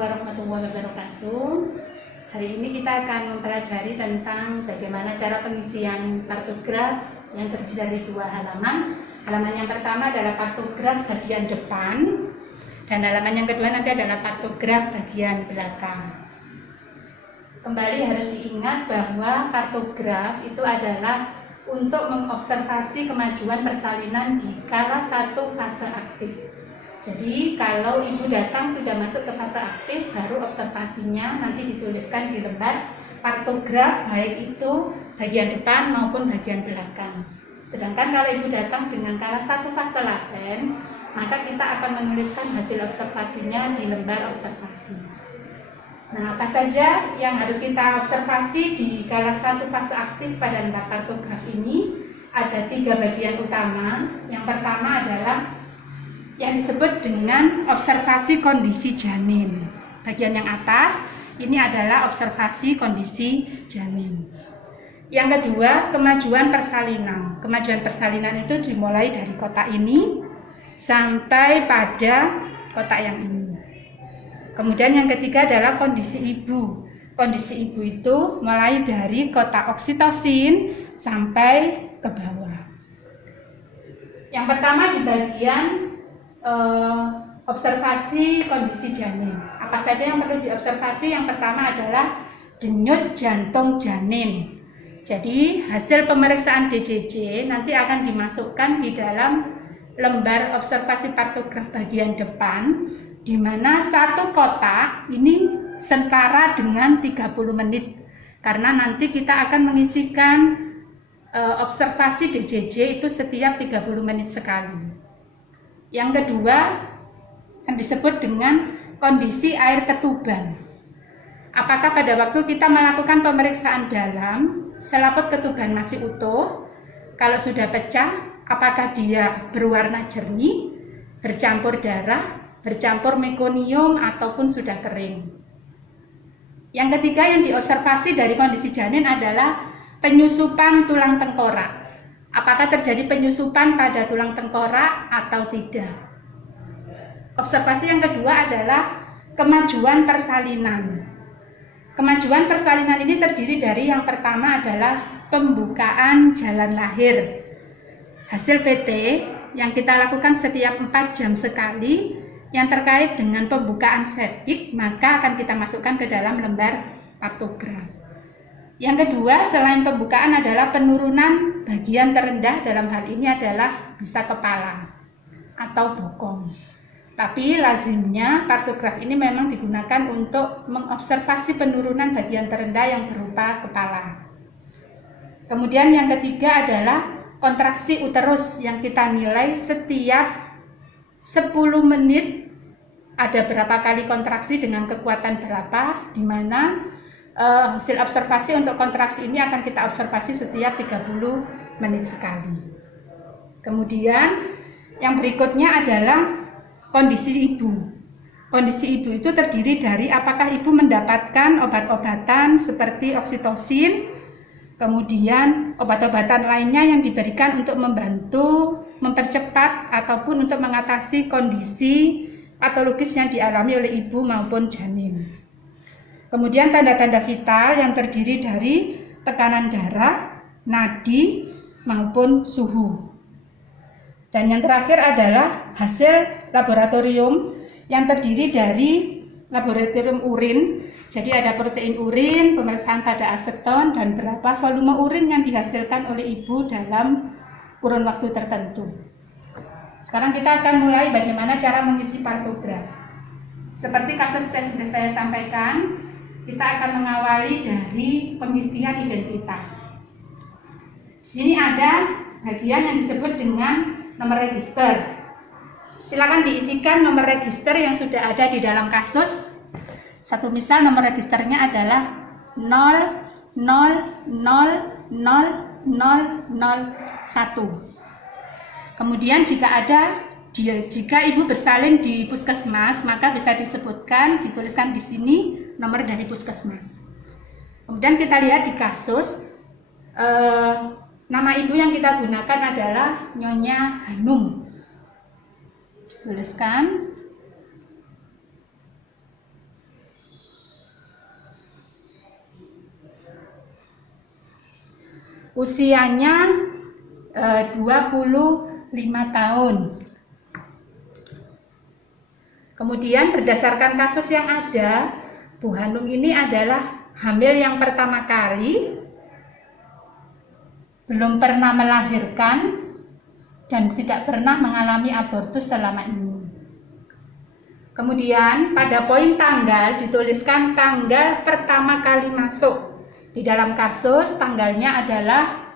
warahmatullahi wabarakatuh. Hari ini kita akan mempelajari tentang bagaimana cara pengisian kartograf yang terdiri dari dua halaman. Halaman yang pertama adalah kartograf bagian depan, dan halaman yang kedua nanti adalah kartograf bagian belakang. Kembali harus diingat bahwa kartograf itu adalah untuk mengobservasi kemajuan persalinan di kala satu fase aktif. Jadi kalau ibu datang sudah masuk ke fase aktif, baru observasinya nanti dituliskan di lembar kartograf, baik itu bagian depan maupun bagian belakang. Sedangkan kalau ibu datang dengan kala satu fase laten, maka kita akan menuliskan hasil observasinya di lembar observasi. Nah, apa saja yang harus kita observasi di kala satu fase aktif pada lembar kartograf ini? Ada 3 bagian utama. Yang pertama adalah yang disebut dengan observasi kondisi janin. Bagian yang atas ini adalah observasi kondisi janin. Yang kedua, kemajuan persalinan. Kemajuan persalinan itu dimulai dari kotak ini sampai pada kotak yang ini. Kemudian yang ketiga adalah kondisi ibu. Kondisi ibu itu mulai dari kotak oksitosin sampai ke bawah. Yang pertama di bagian observasi kondisi janin. Apa saja yang perlu diobservasi? Yang pertama adalah denyut jantung janin. Jadi hasil pemeriksaan DJJ nanti akan dimasukkan di dalam lembar observasi kartograf bagian depan, di mana satu kotak ini setara dengan 30 menit. Karena nanti kita akan mengisikan observasi DJJ itu setiap 30 menit sekali. Yang kedua yang disebut dengan kondisi air ketuban. Apakah pada waktu kita melakukan pemeriksaan dalam, selaput ketuban masih utuh? Kalau sudah pecah, apakah dia berwarna jernih, bercampur darah, bercampur mekonium, ataupun sudah kering? Yang ketiga yang diobservasi dari kondisi janin adalah penyusupan tulang tengkorak. Apakah terjadi penyusupan pada tulang tengkorak atau tidak? Observasi yang kedua adalah kemajuan persalinan. Kemajuan persalinan ini terdiri dari yang pertama adalah pembukaan jalan lahir. Hasil PT yang kita lakukan setiap 4 jam sekali yang terkait dengan pembukaan sepik, maka akan kita masukkan ke dalam lembar kartograf. Yang kedua, selain pembukaan adalah penurunan bagian terendah, dalam hal ini adalah bisa kepala atau bokong. Tapi lazimnya kartograf ini memang digunakan untuk mengobservasi penurunan bagian terendah yang berupa kepala. Kemudian yang ketiga adalah kontraksi uterus yang kita nilai setiap 10 menit ada berapa kali kontraksi dengan kekuatan berapa, di mana hasil observasi untuk kontraksi ini akan kita observasi setiap 30 menit sekali. Kemudian yang berikutnya adalah kondisi ibu. Kondisi ibu itu terdiri dari apakah ibu mendapatkan obat-obatan seperti oksitosin, kemudian obat-obatan lainnya yang diberikan untuk membantu, mempercepat ataupun untuk mengatasi kondisi patologis yang dialami oleh ibu maupun janin. Kemudian tanda-tanda vital yang terdiri dari tekanan darah, nadi, maupun suhu. Dan yang terakhir adalah hasil laboratorium yang terdiri dari laboratorium urin. Jadi ada protein urin, pemeriksaan pada aseton, dan berapa volume urin yang dihasilkan oleh ibu dalam kurun waktu tertentu. Sekarang kita akan mulai bagaimana cara mengisi kartograf. Seperti kasus yang sudah saya sampaikan, kita akan mengawali dari pengisian identitas. Di sini ada bagian yang disebut dengan nomor register. Silakan diisikan nomor register yang sudah ada di dalam kasus. Satu misal nomor registernya adalah 00000001. Kemudian jika ibu bersalin di puskesmas, maka bisa disebutkan, dituliskan di sini nomor dari puskesmas. Kemudian kita lihat di kasus, nama ibu yang kita gunakan adalah Nyonya Hanum. Tuliskan usianya 25 tahun. Kemudian berdasarkan kasus yang ada, Bu Hanung ini adalah hamil yang pertama kali, belum pernah melahirkan, dan tidak pernah mengalami abortus selama ini. Kemudian pada poin tanggal dituliskan tanggal pertama kali masuk. Di dalam kasus tanggalnya adalah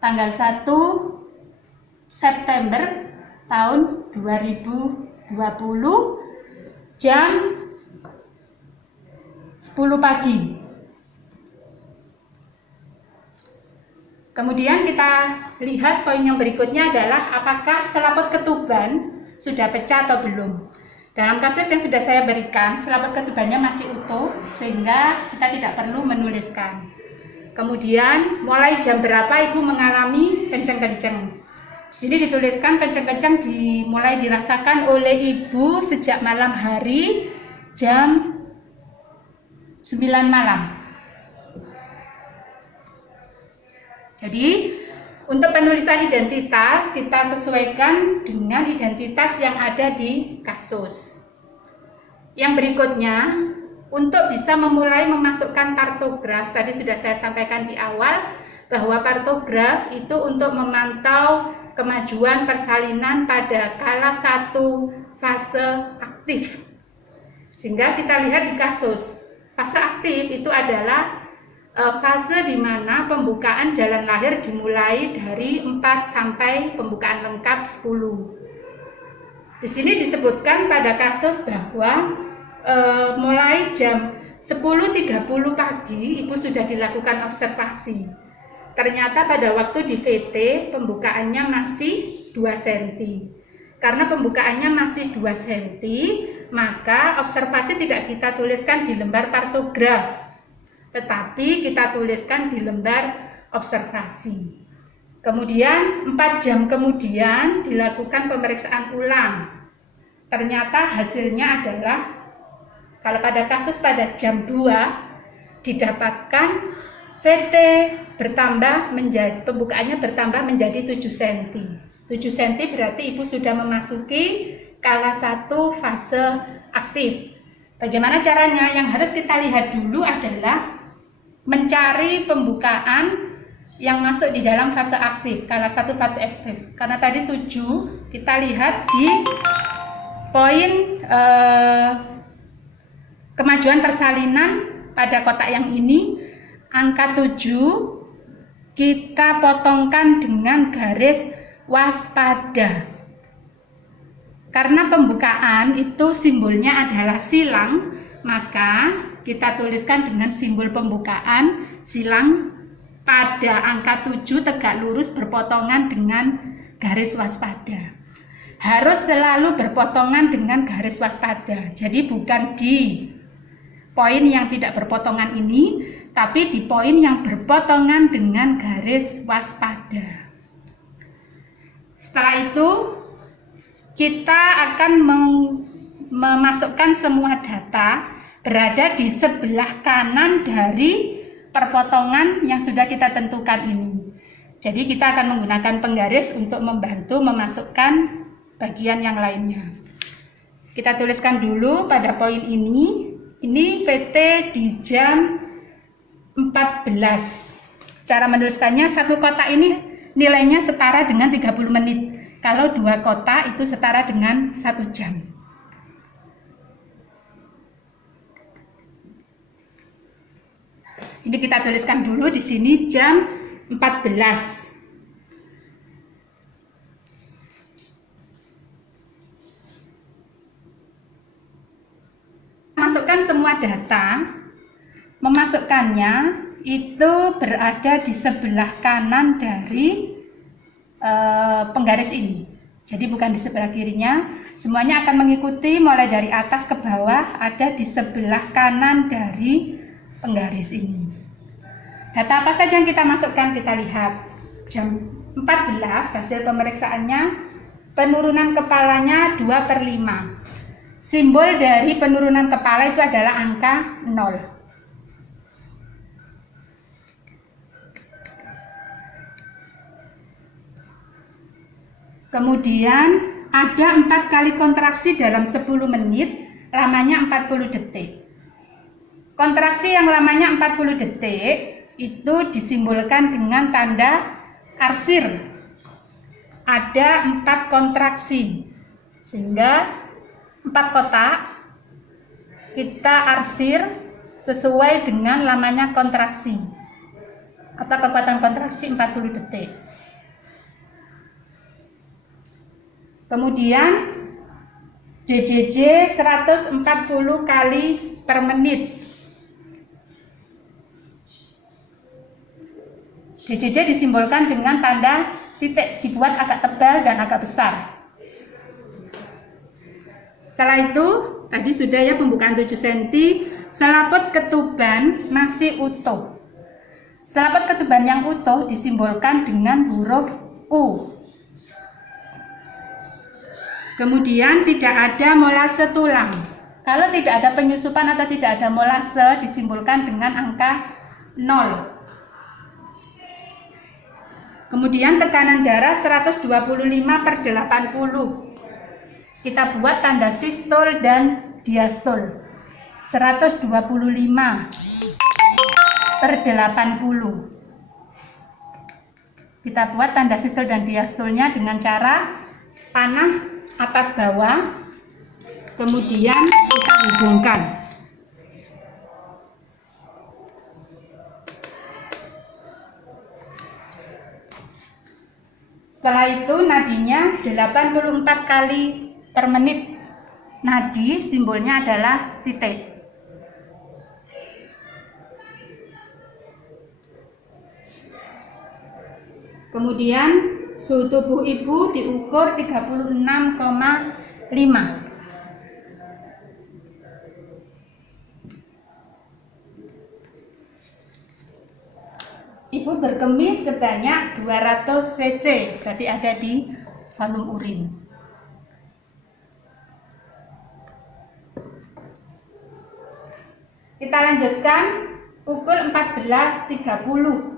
tanggal 1 September tahun 2020 jam 10 pagi. Kemudian kita lihat poin yang berikutnya adalah apakah selaput ketuban sudah pecah atau belum. Dalam kasus yang sudah saya berikan, selaput ketubannya masih utuh sehingga kita tidak perlu menuliskan. Kemudian mulai jam berapa ibu mengalami kenceng-kenceng. Di sini dituliskan kenceng-kenceng dimulai dirasakan oleh ibu sejak malam hari jam 9 malam. Jadi untuk penulisan identitas kita sesuaikan dengan identitas yang ada di kasus. Yang berikutnya, untuk bisa memulai memasukkan kartograf, tadi sudah saya sampaikan di awal bahwa kartograf itu untuk memantau kemajuan persalinan pada kala 1 fase aktif. Sehingga kita lihat di kasus, fase aktif itu adalah fase di mana pembukaan jalan lahir dimulai dari 4 sampai pembukaan lengkap 10. Di sini disebutkan pada kasus bahwa mulai jam 10.30 pagi ibu sudah dilakukan observasi. Ternyata pada waktu di VT pembukaannya masih 2 cm. Karena pembukaannya masih 2 cm, maka observasi tidak kita tuliskan di lembar kartograf, tetapi kita tuliskan di lembar observasi. Kemudian 4 jam kemudian dilakukan pemeriksaan ulang. Ternyata hasilnya adalah kalau pada kasus pada jam 2 didapatkan VT bertambah menjadi pembukaannya bertambah menjadi 7 cm. 7 cm berarti ibu sudah memasuki kala 1 fase aktif. Bagaimana caranya? Yang harus kita lihat dulu adalah mencari pembukaan yang masuk di dalam fase aktif, kala 1 fase aktif. Karena tadi 7, kita lihat di poin kemajuan persalinan pada kotak yang ini, angka 7 kita potongkan dengan garis waspada. Karena pembukaan itu simbolnya adalah silang, maka kita tuliskan dengan simbol pembukaan silang pada angka 7 tegak lurus berpotongan dengan garis waspada. Harus selalu berpotongan dengan garis waspada. Jadi bukan di poin yang tidak berpotongan ini, tapi di poin yang berpotongan dengan garis waspada. Setelah itu kita akan memasukkan semua data berada di sebelah kanan dari perpotongan yang sudah kita tentukan ini. Jadi kita akan menggunakan penggaris untuk membantu memasukkan bagian yang lainnya. Kita tuliskan dulu pada poin ini VT di jam 14. Cara menuliskannya, satu kotak ini nilainya setara dengan 30 menit. Kalau 2 kotak itu setara dengan 1 jam. Ini kita tuliskan dulu di sini jam 14. Masukkan semua data, memasukkannya itu berada di sebelah kanan dari penggaris ini. Jadi bukan di sebelah kirinya, semuanya akan mengikuti mulai dari atas ke bawah, ada di sebelah kanan dari penggaris ini. Data apa saja yang kita masukkan? Kita lihat jam 14 hasil pemeriksaannya, penurunan kepalanya 2/5. Simbol dari penurunan kepala itu adalah angka 0. Kemudian ada 4 kali kontraksi dalam 10 menit, lamanya 40 detik. Kontraksi yang lamanya 40 detik itu disimbolkan dengan tanda arsir. Ada 4 kontraksi, sehingga 4 kotak kita arsir sesuai dengan lamanya kontraksi atau kekuatan kontraksi 40 detik. Kemudian DJJ 140 kali per menit. DJJ disimbolkan dengan tanda titik, dibuat agak tebal dan agak besar. Setelah itu, tadi sudah ya pembukaan 7 cm, selaput ketuban masih utuh. Selaput ketuban yang utuh disimbolkan dengan huruf U. Kemudian tidak ada molase tulang. Kalau tidak ada penyusupan atau tidak ada molase disimbolkan dengan angka 0. Kemudian tekanan darah 125/80. Kita buat tanda sistol dan diastol. 125/80. Kita buat tanda sistol dan diastolnya dengan cara panah atas bawah, kemudian kita hubungkan. Setelah itu nadinya 84 kali per menit. Nadi simbolnya adalah titik. Kemudian suhu tubuh ibu diukur 36,5. Ibu berkemih sebanyak 200 cc, berarti ada di volume urin. Kita lanjutkan pukul 14.30.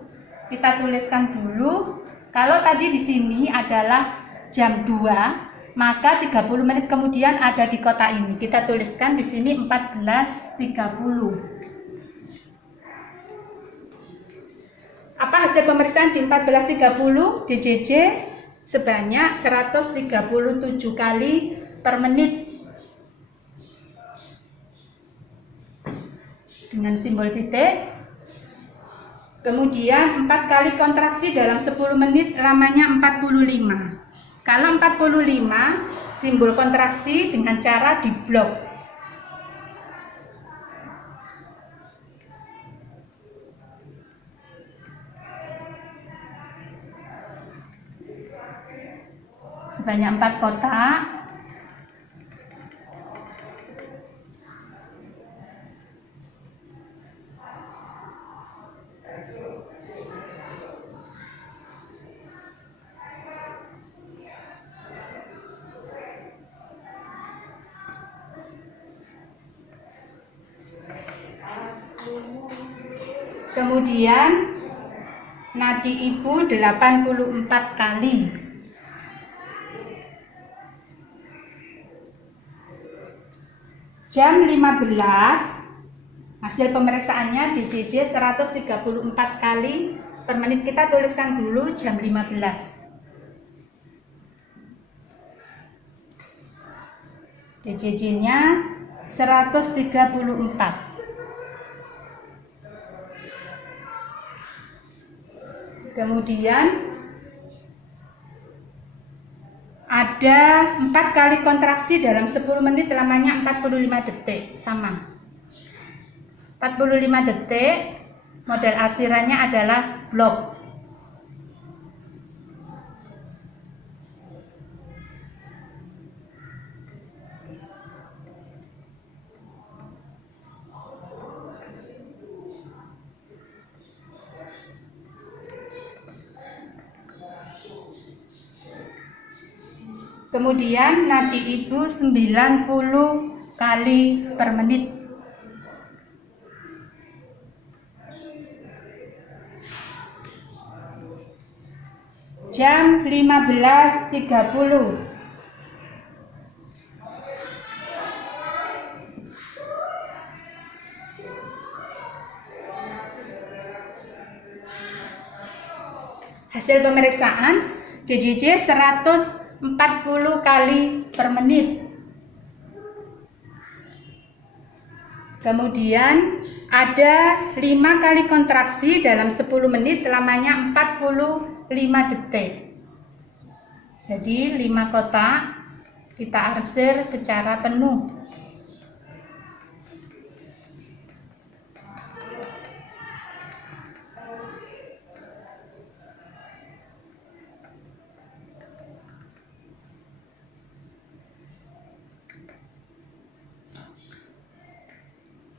Kita tuliskan dulu. Kalau tadi di sini adalah jam 2, maka 30 menit kemudian ada di kotak ini. Kita tuliskan di sini 14.30. Apa hasil pemeriksaan di 14.30? DJJ sebanyak 137 kali per menit. Dengan simbol titik. Kemudian 4 kali kontraksi dalam 10 menit, lamanya 45. Kalau 45, simbol kontraksi dengan cara diblok. Sebanyak 4 kotak. Kemudian nadi ibu 84 kali. Jam 15, hasil pemeriksaannya DJJ 134 kali per menit. Kita tuliskan dulu jam 15. DJJ-nya 134. Kemudian ada 4 kali kontraksi dalam 10 menit, lamanya 45 detik, sama. 45 detik, model arsirannya adalah blok. Kemudian nadi ibu 90 kali per menit. jam 15.30. Hasil pemeriksaan DJJ 140 kali per menit. Kemudian ada 5 kali kontraksi dalam 10 menit lamanya 45 detik. Jadi 5 kotak kita arsir secara penuh.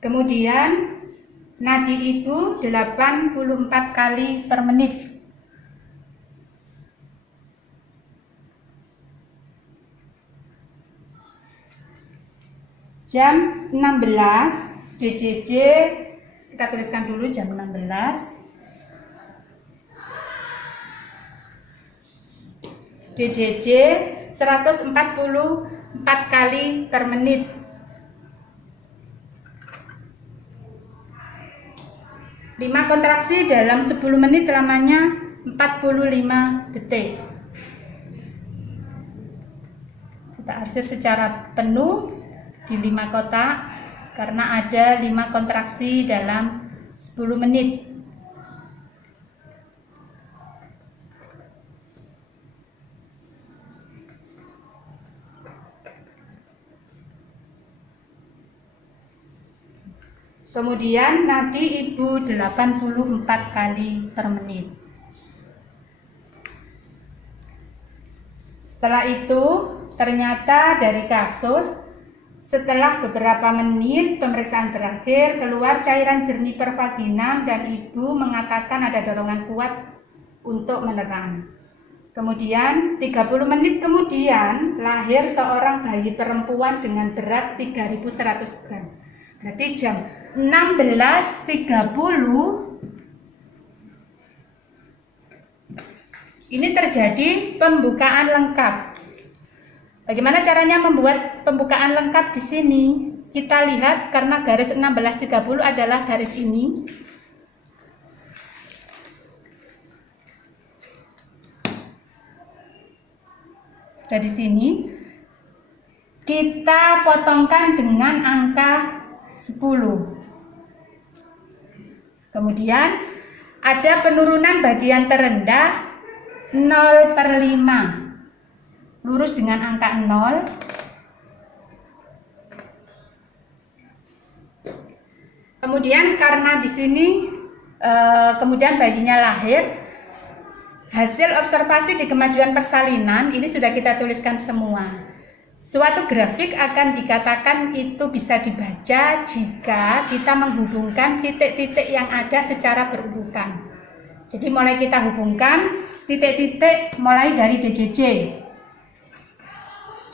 Kemudian nadi ibu 84 kali per menit. Jam 16 DJJ, kita tuliskan dulu jam 16. DJJ 144 kali per menit. 5 kontraksi dalam 10 menit lamanya 45 detik. Kita arsir secara penuh di 5 kotak karena ada 5 kontraksi dalam 10 menit. Kemudian nadi ibu 84 kali per menit. Setelah itu ternyata dari kasus setelah beberapa menit pemeriksaan terakhir keluar cairan jernih per vagina dan ibu mengatakan ada dorongan kuat untuk meneran. Kemudian 30 menit kemudian lahir seorang bayi perempuan dengan berat 3.100 gram. Berarti jam 16.30 ini terjadi pembukaan lengkap. Bagaimana caranya membuat pembukaan lengkap di sini? Kita lihat karena garis 16.30 adalah garis ini. Dari sini kita potongkan dengan angka 10. Kemudian ada penurunan bagian terendah 0/5. Lurus dengan angka 0. Kemudian karena di sini kemudian bayinya lahir, hasil observasi di kemajuan persalinan ini sudah kita tuliskan semua. Suatu grafik akan dikatakan itu bisa dibaca jika kita menghubungkan titik-titik yang ada secara berurutan. Jadi mulai kita hubungkan titik-titik mulai dari DJJ.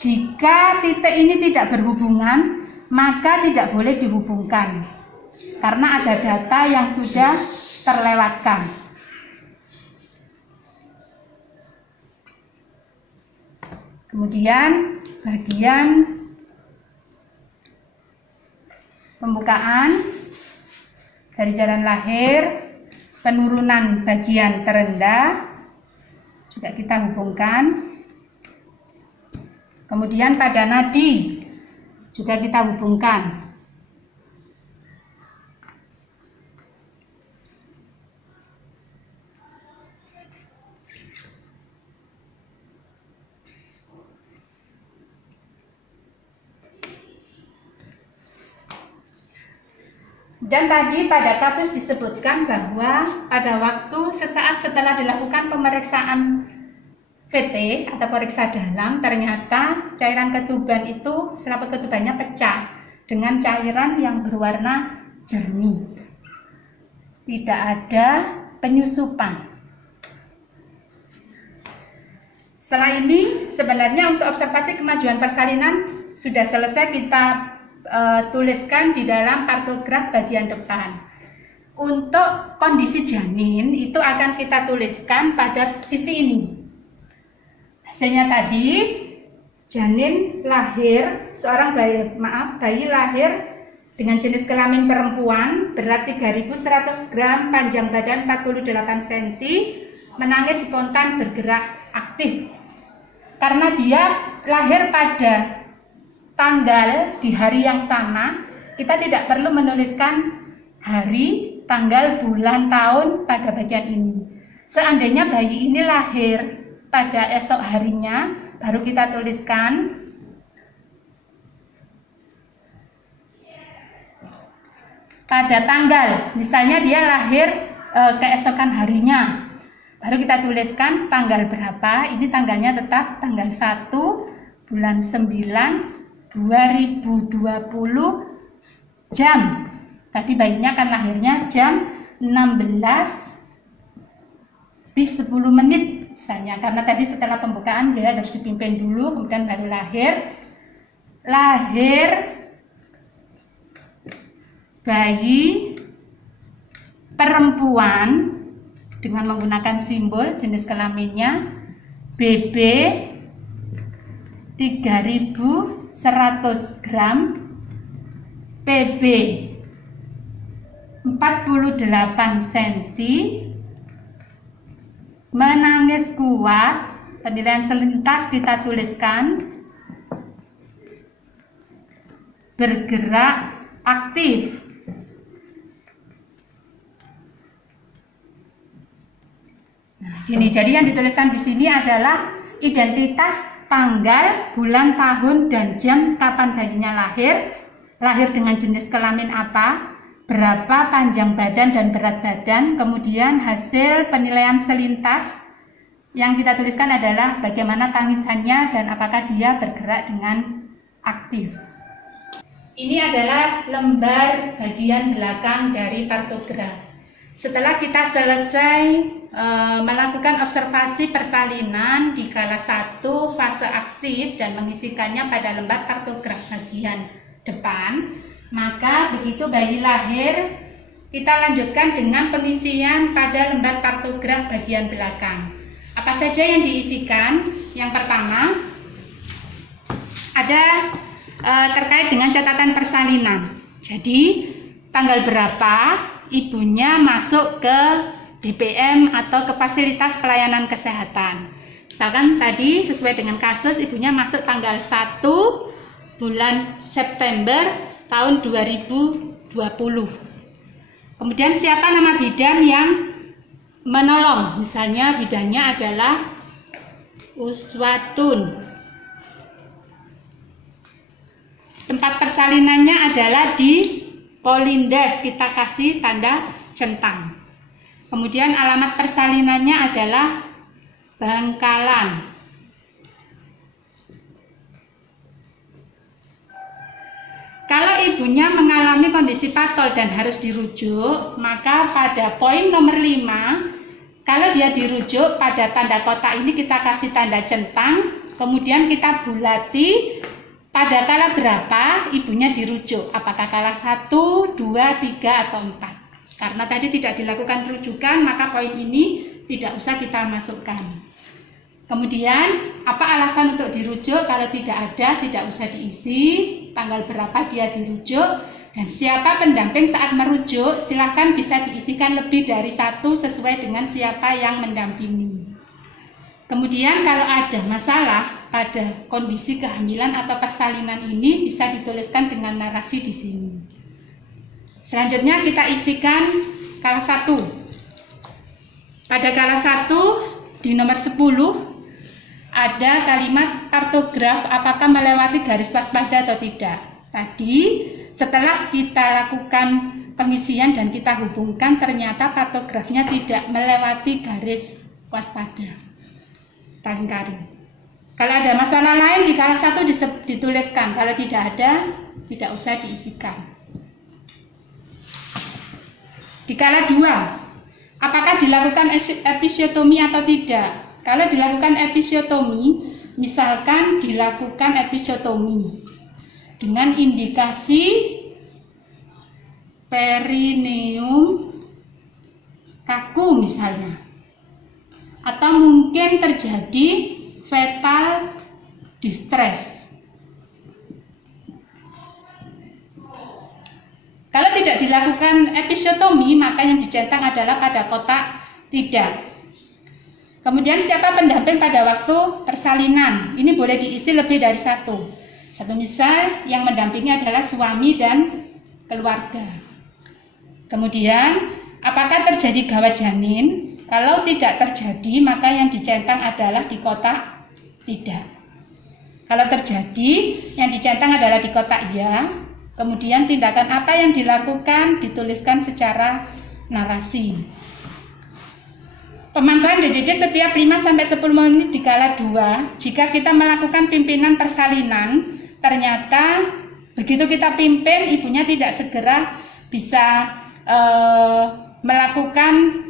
Jika titik ini tidak berhubungan, maka tidak boleh dihubungkan karena ada data yang sudah terlewatkan. Kemudian bagian pembukaan dari jalan lahir, penurunan bagian terendah juga kita hubungkan. Kemudian pada nadi juga kita hubungkan. Dan tadi pada kasus disebutkan bahwa pada waktu sesaat setelah dilakukan pemeriksaan VT atau periksa dalam, ternyata cairan ketuban itu selaput ketubannya pecah dengan cairan yang berwarna jernih. Tidak ada penyusupan. Setelah ini sebenarnya untuk observasi kemajuan persalinan sudah selesai kita tuliskan di dalam kartograf bagian depan. Untuk kondisi janin itu akan kita tuliskan pada sisi ini. Hasilnya tadi janin lahir, seorang bayi lahir dengan jenis kelamin perempuan, berat 3.100 gram, panjang badan 48 cm, menangis spontan, bergerak aktif. Karena dia lahir pada tanggal di hari yang sama, kita tidak perlu menuliskan hari, tanggal, bulan, tahun pada bagian ini. Seandainya bayi ini lahir pada esok harinya, baru kita tuliskan pada tanggal. Misalnya dia lahir keesokan harinya, baru kita tuliskan tanggal berapa. Ini tanggalnya tetap tanggal 1 bulan 9 2020 jam. Tadi bayinya kan lahirnya jam 16 lebih 10 menit misalnya, karena tadi setelah pembukaan dia harus dipimpin dulu, kemudian baru lahir bayi perempuan dengan menggunakan simbol jenis kelaminnya BB 3.100 gram, PB 48 cm, menangis kuat. Penilaian selintas kita tuliskan bergerak aktif. Nah, gini, jadi yang dituliskan di sini adalah identitas tanggal, bulan, tahun, dan jam kapan bayinya lahir dengan jenis kelamin apa, berapa panjang badan dan berat badan, kemudian hasil penilaian selintas. Yang kita tuliskan adalah bagaimana tangisannya dan apakah dia bergerak dengan aktif. Ini adalah lembar bagian belakang dari kartograf. Setelah kita selesai melakukan observasi persalinan di kala 1 fase aktif dan mengisikannya pada lembar kartograf bagian depan, maka begitu bayi lahir, kita lanjutkan dengan pengisian pada lembar kartograf bagian belakang. Apa saja yang diisikan? Yang pertama, ada terkait dengan catatan persalinan. Jadi, tanggal berapa ibunya masuk ke DPM atau ke fasilitas pelayanan kesehatan. Misalkan tadi sesuai dengan kasus, ibunya masuk tanggal 1 bulan September tahun 2020. Kemudian siapa nama bidan yang menolong? Misalnya bidannya adalah Uswatun. Tempat persalinannya adalah di Polindes, kita kasih tanda centang. Kemudian alamat persalinannya adalah Bangkalan. Kalau ibunya mengalami kondisi patol dan harus dirujuk, maka pada poin nomor 5, kalau dia dirujuk, pada tanda kotak ini kita kasih tanda centang, kemudian kita bulati pada kala berapa ibunya dirujuk, apakah kala 1, 2, 3, atau 4. Karena tadi tidak dilakukan rujukan, maka poin ini tidak usah kita masukkan. Kemudian, apa alasan untuk dirujuk? Kalau tidak ada, tidak usah diisi. Tanggal berapa dia dirujuk, dan siapa pendamping saat merujuk, silahkan bisa diisikan lebih dari 1 sesuai dengan siapa yang mendampingi. Kemudian kalau ada masalah pada kondisi kehamilan atau persalinan ini, bisa dituliskan dengan narasi di sini. Selanjutnya kita isikan kala 1. Pada kala 1 di nomor 10 ada kalimat kartograf apakah melewati garis waspada atau tidak. Tadi setelah kita lakukan pengisian dan kita hubungkan, ternyata kartografnya tidak melewati garis waspada. Palingkari. Kalau ada masalah lain di kala 1 dituliskan, kalau tidak ada tidak usah diisikan. Di kala 2, apakah dilakukan episiotomi atau tidak? Kalau dilakukan episiotomi, misalkan dilakukan episiotomi dengan indikasi perineum kaku misalnya, atau mungkin terjadi fetal distress. Kalau tidak dilakukan episiotomi, maka yang dicentang adalah pada kotak tidak. Kemudian siapa pendamping pada waktu persalinan? Ini boleh diisi lebih dari satu. Satu misal yang mendampingi adalah suami dan keluarga. Kemudian apakah terjadi gawat janin? Kalau tidak terjadi, maka yang dicentang adalah di kotak tidak. Kalau terjadi, yang dicentang adalah di kotak ya. Kemudian tindakan apa yang dilakukan dituliskan secara narasi. Pemantauan DJJ setiap 5-10 menit dikala 2. Jika kita melakukan pimpinan persalinan, ternyata begitu kita pimpin, ibunya tidak segera bisa melakukan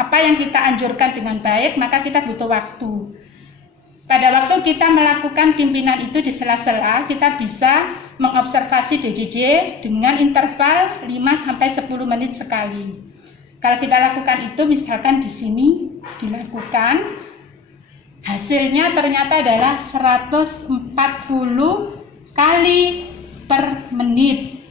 apa yang kita anjurkan dengan baik, maka kita butuh waktu. Pada waktu kita melakukan pimpinan itu di sela-sela, kita bisa mengobservasi DJJ dengan interval 5-10 menit sekali. Kalau kita lakukan itu, misalkan di sini dilakukan, hasilnya ternyata adalah 140 kali per menit.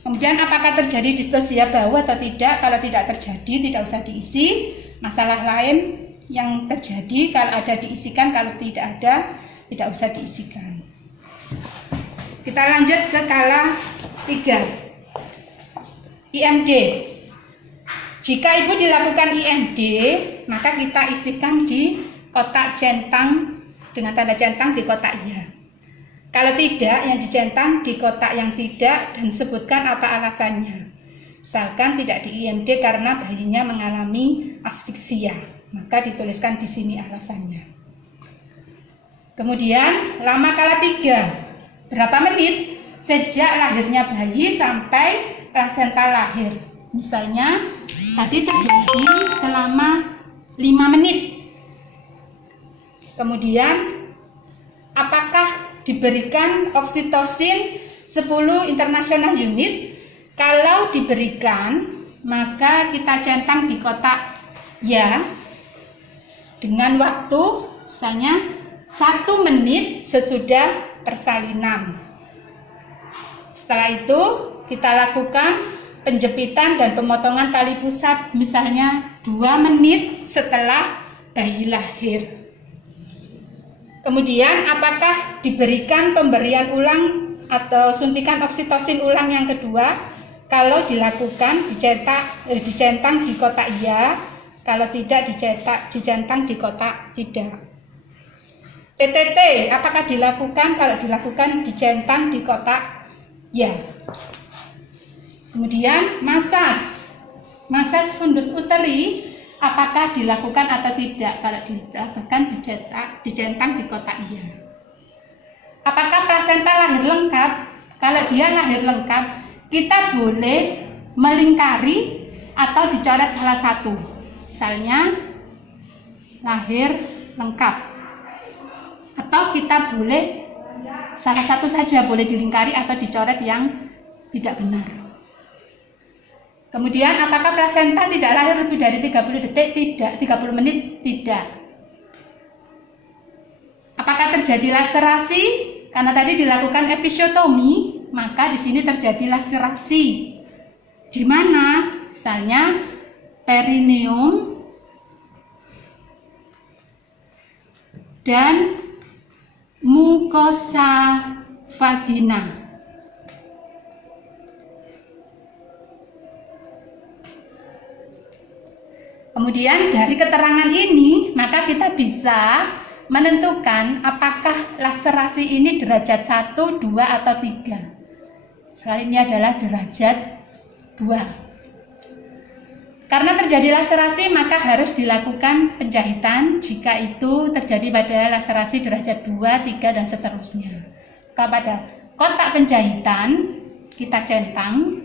Kemudian apakah terjadi distosia bahu atau tidak? Kalau tidak terjadi, tidak usah diisi. Masalah lain yang terjadi kalau ada diisikan, kalau tidak ada, tidak usah diisikan. Kita lanjut ke kala 3. IMD. Jika ibu dilakukan IMD, maka kita isikan di kotak centang dengan tanda centang di kotak ya. Kalau tidak, yang dicentang di kotak yang tidak dan sebutkan apa alasannya. Misalkan tidak di IMD karena bayinya mengalami asfiksia, maka dituliskan di sini alasannya. Kemudian lama kala 3. Berapa menit sejak lahirnya bayi sampai plasenta lahir? Misalnya tadi terjadi selama 5 menit. Kemudian apakah diberikan oksitosin 10 international unit? Kalau diberikan, maka kita centang di kotak ya dengan waktu misalnya 1 menit sesudah persalinan. Setelah itu kita lakukan penjepitan dan pemotongan tali pusat misalnya 2 menit setelah bayi lahir. Kemudian apakah diberikan pemberian ulang atau suntikan oksitosin ulang yang kedua? Kalau dilakukan dicentang di kotak iya, kalau tidak dicentang di kotak tidak. PTT apakah dilakukan? Kalau dilakukan dicentang di kotak ya. Kemudian masas fundus uteri apakah dilakukan atau tidak? Kalau dilakukan dicentang di kotak iya. Apakah plasenta lahir lengkap? Kalau dia lahir lengkap, kita boleh melingkari atau dicoret salah satu. Misalnya lahir lengkap. Atau kita boleh salah satu saja, boleh dilingkari atau dicoret yang tidak benar. Kemudian apakah plasenta tidak lahir lebih dari 30 detik? Tidak. 30 menit? Tidak. Apakah terjadi laserasi? Karena tadi dilakukan episiotomi, maka di sini terjadi laserasi. Di mana? Misalnya perineum dan mukosa vagina. Kemudian dari keterangan ini, maka kita bisa menentukan apakah laserasi ini derajat 1, 2, atau 3. Sekali ini adalah derajat 2. Karena terjadi laserasi, maka harus dilakukan penjahitan jika itu terjadi pada laserasi derajat 2, 3, dan seterusnya. Pada kotak penjahitan, kita centang,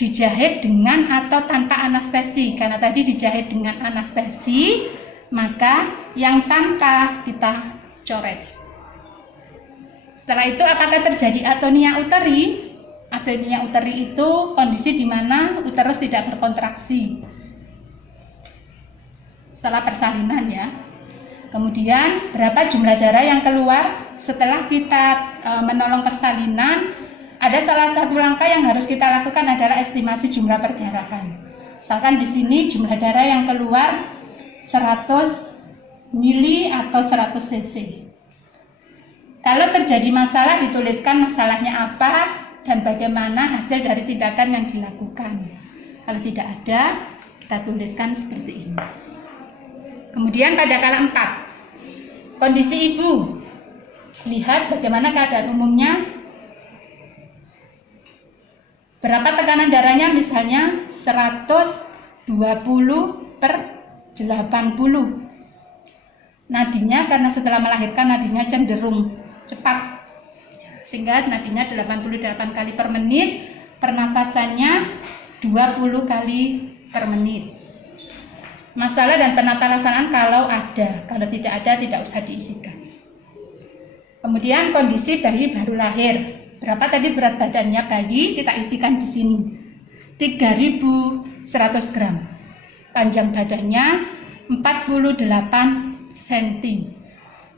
dijahit dengan atau tanpa anestesi. Karena tadi dijahit dengan anestesi, maka yang tanpa kita coret. Setelah itu apakah terjadi atonia uteri? Atonia uteri itu kondisi di mana uterus tidak berkontraksi setelah persalinan ya. Kemudian berapa jumlah darah yang keluar setelah kita menolong persalinan. Ada salah satu langkah yang harus kita lakukan adalah estimasi jumlah perdarahan. Misalkan di sini jumlah darah yang keluar 100 mili atau 100 cc. Kalau terjadi masalah, dituliskan masalahnya apa dan bagaimana hasil dari tindakan yang dilakukan. Kalau tidak ada, kita tuliskan seperti ini. Kemudian pada kala 4, kondisi ibu. Lihat bagaimana keadaan umumnya. Berapa tekanan darahnya, misalnya 120/80. Nadinya, karena setelah melahirkan nadinya cenderung cepat, sehingga nadinya 88 kali per menit, pernafasannya 20 kali per menit. Masalah dan penata laksanaan kalau ada, kalau tidak ada tidak usah diisikan. Kemudian kondisi bayi baru lahir. Berapa tadi berat badannya bayi, kita isikan di sini. 3.100 gram. Panjang badannya 48 cm.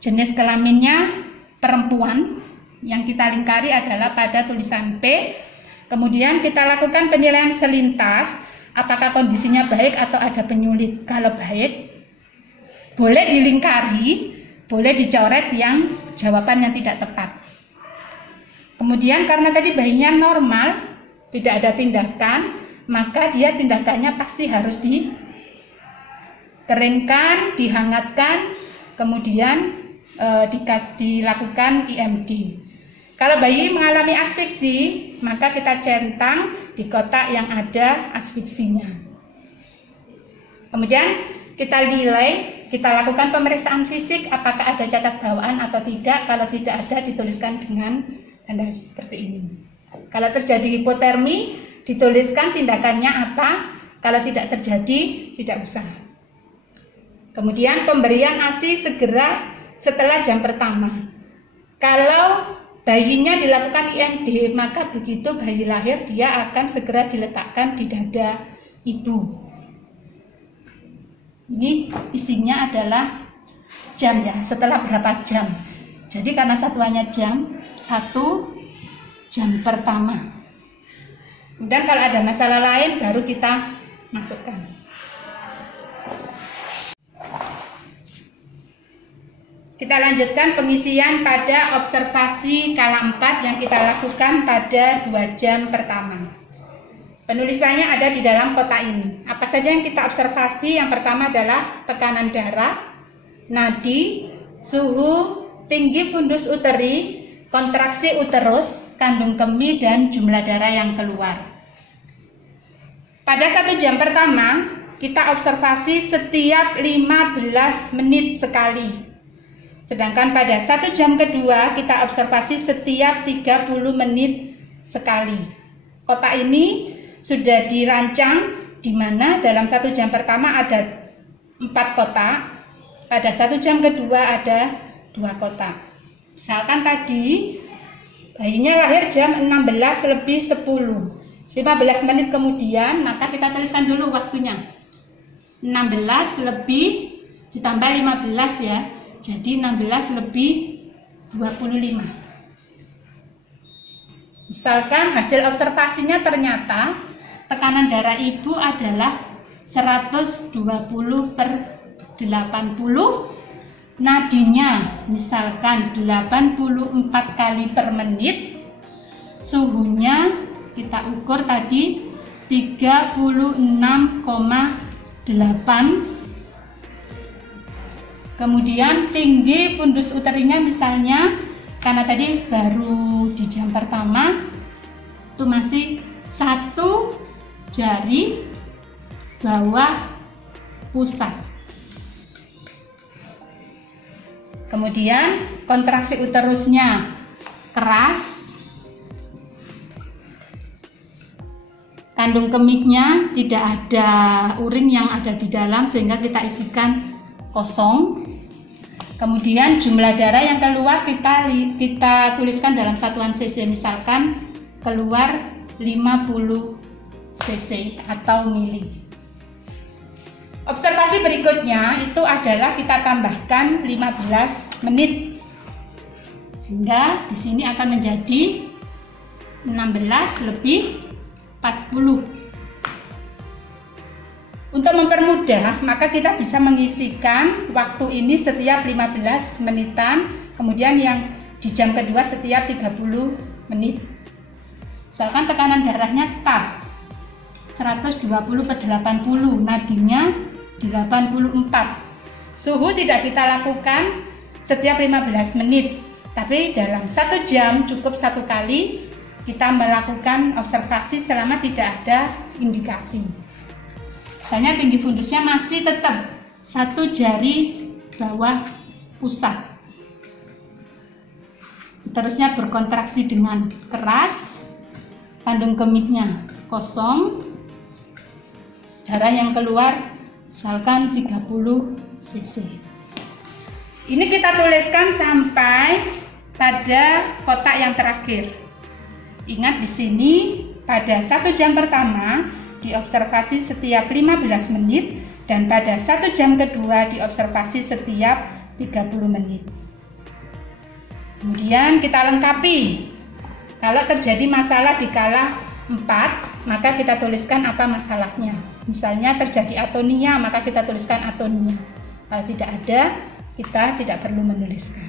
Jenis kelaminnya perempuan, yang kita lingkari adalah pada tulisan P. Kemudian kita lakukan penilaian selintas, apakah kondisinya baik atau ada penyulit. Kalau baik, boleh dilingkari, boleh dicoret yang jawaban yang tidak tepat. Kemudian karena tadi bayinya normal, tidak ada tindakan, maka dia tindakannya pasti harus dikeringkan, dihangatkan, kemudian dilakukan IMD. Kalau bayi mengalami asfiksi, maka kita centang di kotak yang ada asfiksinya. Kemudian kita nilai, kita lakukan pemeriksaan fisik apakah ada cacat bawaan atau tidak. Kalau tidak ada, dituliskan dengan tanda seperti ini. Kalau terjadi hipotermi, dituliskan tindakannya apa. Kalau tidak terjadi, tidak usah. Kemudian pemberian ASI segera setelah jam pertama. Kalau bayinya dilakukan IMD, maka begitu bayi lahir dia akan segera diletakkan di dada ibu. Ini isinya adalah jam ya, setelah berapa jam. Jadi karena satuannya jam, 1 jam pertama. Kemudian kalau ada masalah lain baru kita masukkan. Kita lanjutkan pengisian pada observasi kala 4 yang kita lakukan pada 2 jam pertama. Penulisannya ada di dalam kotak ini. Apa saja yang kita observasi? Yang pertama adalah tekanan darah, nadi, suhu, tinggi fundus uteri, kontraksi uterus, kandung kemih, dan jumlah darah yang keluar. Pada 1 jam pertama, kita observasi setiap 15 menit sekali. Sedangkan pada 1 jam kedua kita observasi setiap 30 menit sekali. Kotak ini sudah dirancang di mana dalam 1 jam pertama ada 4 kotak, pada 1 jam kedua ada 2 kotak. Misalkan tadi bayinya lahir jam 16:10, 15 menit kemudian, maka kita tuliskan dulu waktunya. 16 lebih ditambah 15 ya. Jadi 16 lebih 25. Misalkan hasil observasinya ternyata tekanan darah ibu adalah 120/80. Nadinya misalkan 84 kali per menit. Suhunya kita ukur tadi 36,8. Kemudian tinggi fundus uterinya misalnya, karena tadi baru di jam pertama, itu masih 1 jari bawah pusat. Kemudian kontraksi uterusnya keras, kandung kemihnya tidak ada urin yang ada di dalam sehingga kita isikan kosong. Kemudian jumlah darah yang keluar kita tuliskan dalam satuan cc, misalkan keluar 50 cc atau mili. Observasi berikutnya itu adalah kita tambahkan 15 menit. Sehingga di sini akan menjadi 16 lebih 40. Untuk mempermudah, maka kita bisa mengisikan waktu ini setiap 15 menitan, kemudian yang di jam kedua setiap 30 menit. Misalkan tekanan darahnya tetap 120/80, nadinya 84. Suhu tidak kita lakukan setiap 15 menit, tapi dalam 1 jam cukup 1 kali kita melakukan observasi selama tidak ada indikasi. Misalnya tinggi fundusnya masih tetap 1 jari bawah pusat. Terusnya berkontraksi dengan keras, kandung kemihnya kosong, darah yang keluar misalkan 30 cc. Ini kita tuliskan sampai pada kotak yang terakhir. Ingat di sini pada 1 jam pertama diobservasi setiap 15 menit dan pada 1 jam kedua diobservasi setiap 30 menit. Kemudian kita lengkapi. Kalau terjadi masalah di kala 4, maka kita tuliskan apa masalahnya. Misalnya terjadi atonia, maka kita tuliskan atonia. Kalau tidak ada, kita tidak perlu menuliskan.